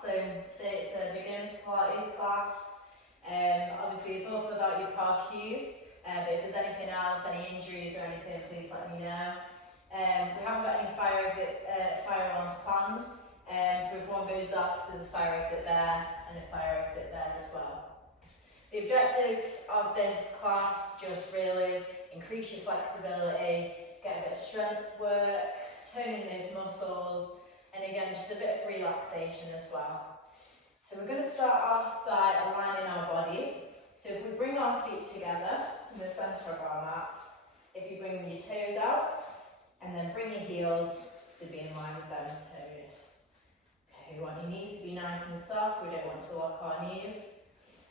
class. So today it's a beginner's Pilates class. Obviously you've all filled out your PAR cues, but if there's anything else, any injuries or anything, please let me know. We haven't got any fire alarms planned, so if one goes off, there's a fire exit there and a fire exit there as well. The objectives of this class just really increase your flexibility, get a bit of strength work, toning those muscles, and again just a bit of relaxation as well. So we're going to start off by aligning our bodies. So if we bring our feet together in the centre of our mats, if you bring your toes out, and then bring your heels to be in line with them toes. Okay, we want your knees to be nice and soft, we don't want to lock our knees.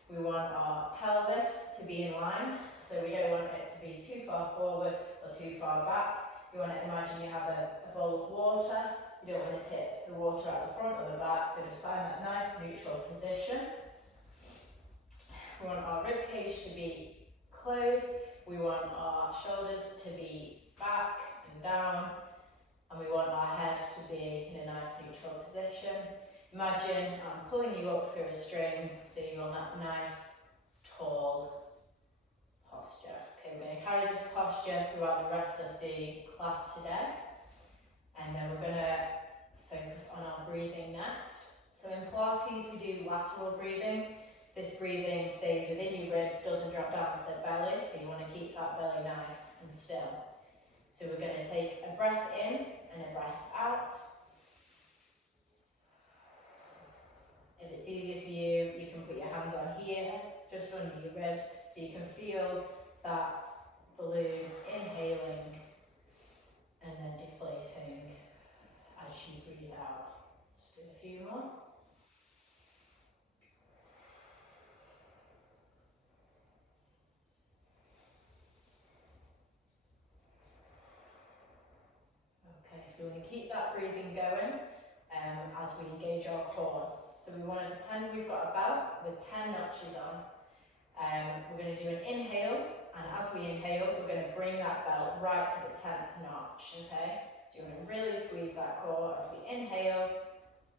We want our pelvis to be in line, so we don't want it to be too far forward or too far back. You want to imagine you have a bowl of water. You don't want to tip the water out the front or the back, so just find that nice neutral position. We want our rib cage to be closed. We want our shoulders to be back and down, and we want our head to be in a nice neutral position. Imagine I'm pulling you up through a string, so you're on that nice, tall posture. Okay, we're going to carry this posture throughout the rest of the class today, and then we're going to focus on our breathing next. So in Pilates we do lateral breathing. This breathing stays within your ribs, doesn't drop down to the belly, so you want to keep that belly nice and still. So we're going to take a breath in and a breath out. If it's easier for you, you can put your hands on here, just under your ribs, so you can feel that balloon inhaling and then deflating as you breathe out. Let's do a few more. Okay, so we're going to keep that breathing going as we engage our core. So we want to pretend we've got a belt with 10 notches on. We're going to do an inhale, and as we inhale, we're going to bring that belt right to the 10th notch, okay? So you're going to really squeeze that core as we inhale,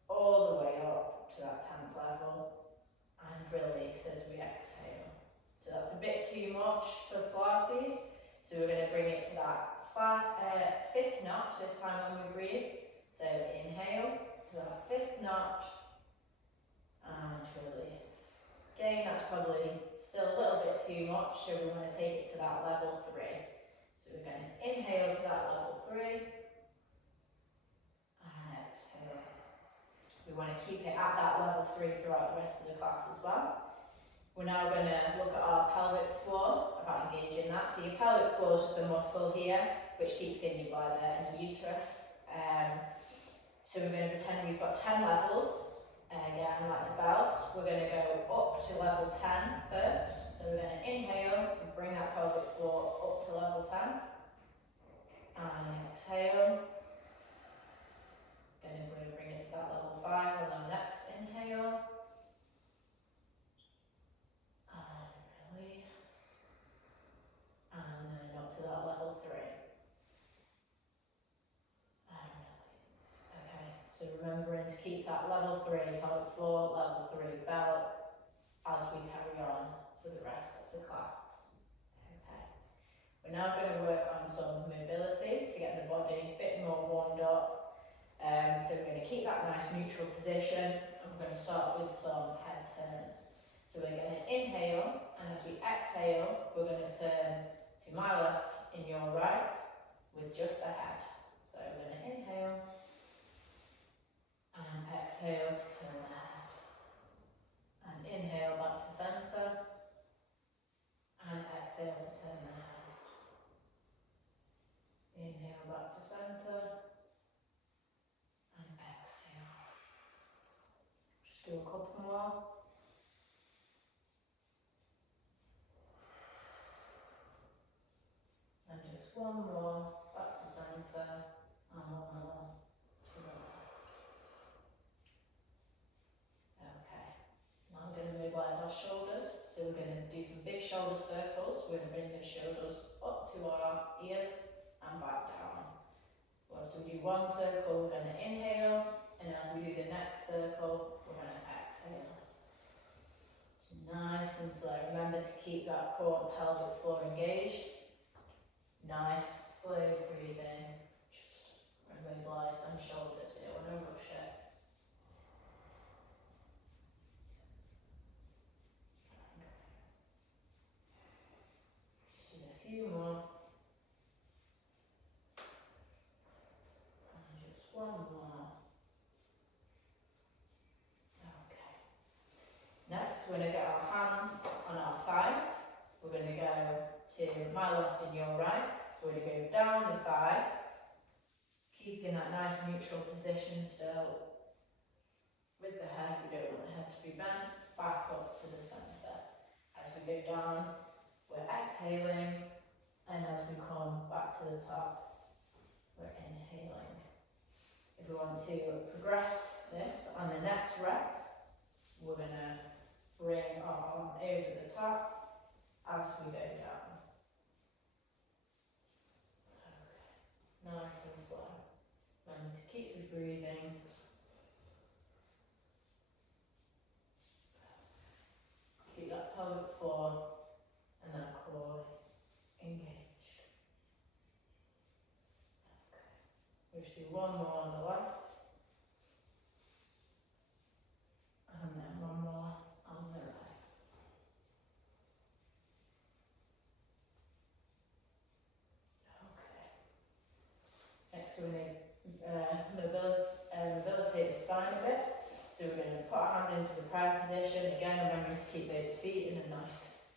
all the way up to that 10th level, and release as we exhale. So that's a bit too much for Pilates, so we're going to bring it to that 5th notch this time when we breathe. So inhale to that 5th notch, and release. Again, that's probably still a little bit too much, so we want to take it to that level 3. So we're going to inhale to that level 3, and exhale. We want to keep it at that level 3 throughout the rest of the class as well. We're now going to look at our pelvic floor, about engaging that. So your pelvic floor is just a muscle here, which keeps in your bladder and your uterus. So we're going to pretend we've got 10 levels. Again, like the belt, we're going to go up to level 10 first. So we're going to inhale and bring that pelvic floor up to level 10. And exhale. Then we're going to bring it to that level 5 on our next inhale. And release. And then up to that level 3. So remembering to keep that level 3 pelvic floor, level 3 belt as we carry on for the rest of the class. Okay. We're now going to work on some mobility to get the body a bit more warmed up. So we're going to keep that nice neutral position, and we're going to start with some head turns. So we're going to inhale, and as we exhale, we're going to turn to my left and your right with just the head. So we're going to inhale. And exhale to turn the head. And inhale back to centre. And exhale to turn the head. Inhale back to centre. And exhale. Just do a couple more. And just one more back to centre. And one more to the left. I'm going to mobilise our shoulders, so we're going to do some big shoulder circles. We're going to bring the shoulders up to our ears and back down. So we do one circle, we're going to inhale, and as we do do the next circle, we're going to exhale. Nice and slow. Remember to keep that core and pelvic floor engaged. Nice, slow breathing. Just mobilise them shoulders. We don't want to rush it. Just do a few more. And just one more. Okay. Next, we're going to get our hands on our thighs. We're going to go to my left and your right. We're going to go down the thigh, keeping that nice neutral position still. With the head, we don't want the head to be bent. Back up to the centre. As we go down, we're exhaling, and as we come back to the top, we're inhaling. If we want to progress this on the next rep, we're going to bring our arm over the top as we go down. Okay. Nice and slow. Remember to keep the breathing. Keep that pelvic floor and that core engaged. Okay. We'll just do one more on the left. And then one more on the right. Okay. Next we're going to mobilitate the spine a bit. So we're going to put our hands into the prayer position. Again, remembering to keep those feet in a nice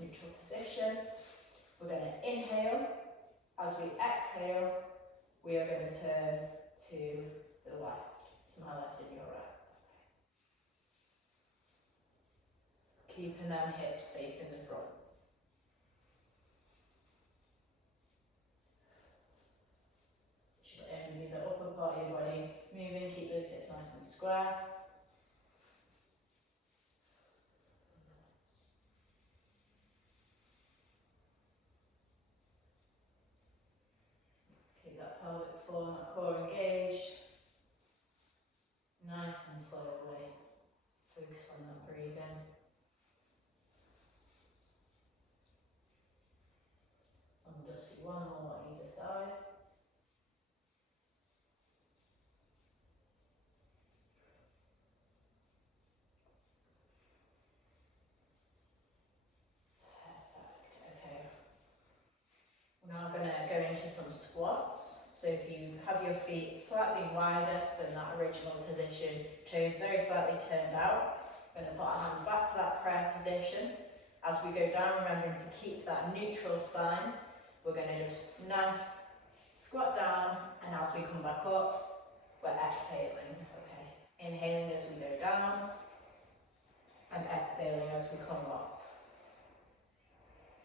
neutral position. We're going to inhale. As we exhale, we are going to turn to the left, to my left and your right. Keeping them hips facing the front. Should only be the upper part of your body moving. Keep those hips nice and square. Keep that pelvic floor and that core engaged. Nice and slowly. Focus on that breathing. And just do one more either side. Now I'm going to go into some squats. So if you have your feet slightly wider than that original position, toes very slightly turned out, we're going to put our hands back to that prayer position. As we go down, remembering to keep that neutral spine, we're going to just nice squat down, and as we come back up, we're exhaling. Okay, inhaling as we go down, and exhaling as we come up.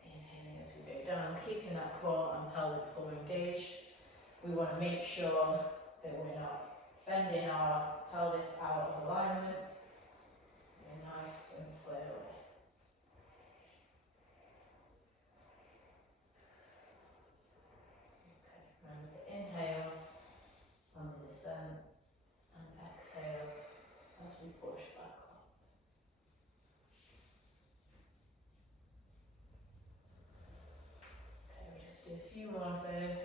Inhaling as we go down, keeping that core and pelvic floor engaged. We want to make sure that we're not bending our pelvis out of alignment. So nice and slowly. Okay, remember to inhale on the descent and exhale as we push back up. Okay, we'll just do a few more of those.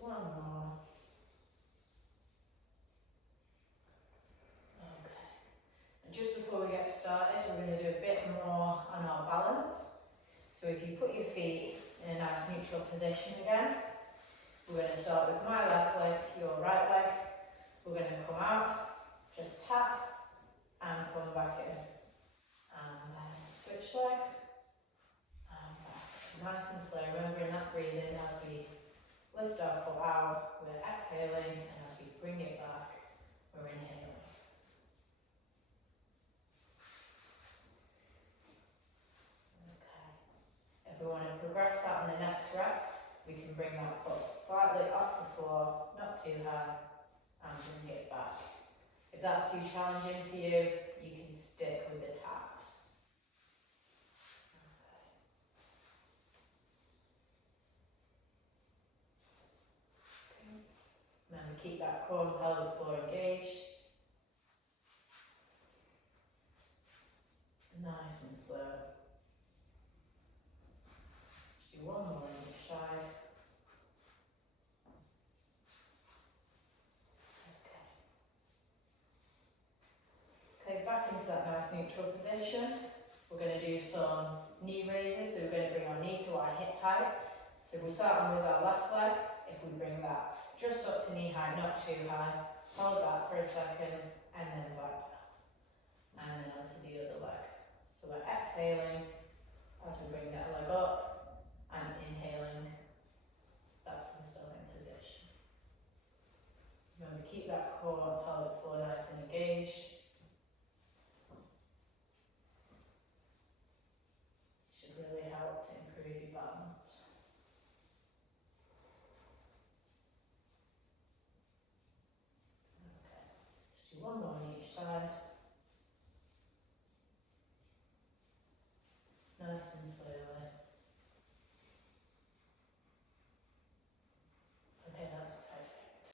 One more. Okay. And just before we get started, we're going to do a bit more on our balance. So if you put your feet in a nice neutral position again, we're going to start with my left leg, your right leg. We're going to come out, just tap, and come back in. And then switch legs, and back. Nice and slow, remembering that breathing as we lift our foot out, we're exhaling, and as we bring it back, we're inhaling. Okay. If we want to progress that on the next rep, we can bring that foot slightly off the floor, not too high, and bring it back. If that's too challenging for you, you can stick with the taps. keep that core and pelvic floor engaged. Nice and slow. Just do one more on each side. Okay, back into that nice neutral position. We're going to do some knee raises, so we're going to bring our knee to our hip height. So if we start on with our left leg, if we bring that just up to knee height, not too high, hold that for a second, and then back down. And then onto the other leg. So we're exhaling as we bring that leg up, and inhaling back to the stomach position. Remember, keep that core and pelvic floor nice and engaged. Should really help to improve your balance. Okay, just do one more on each side. Nice and slow.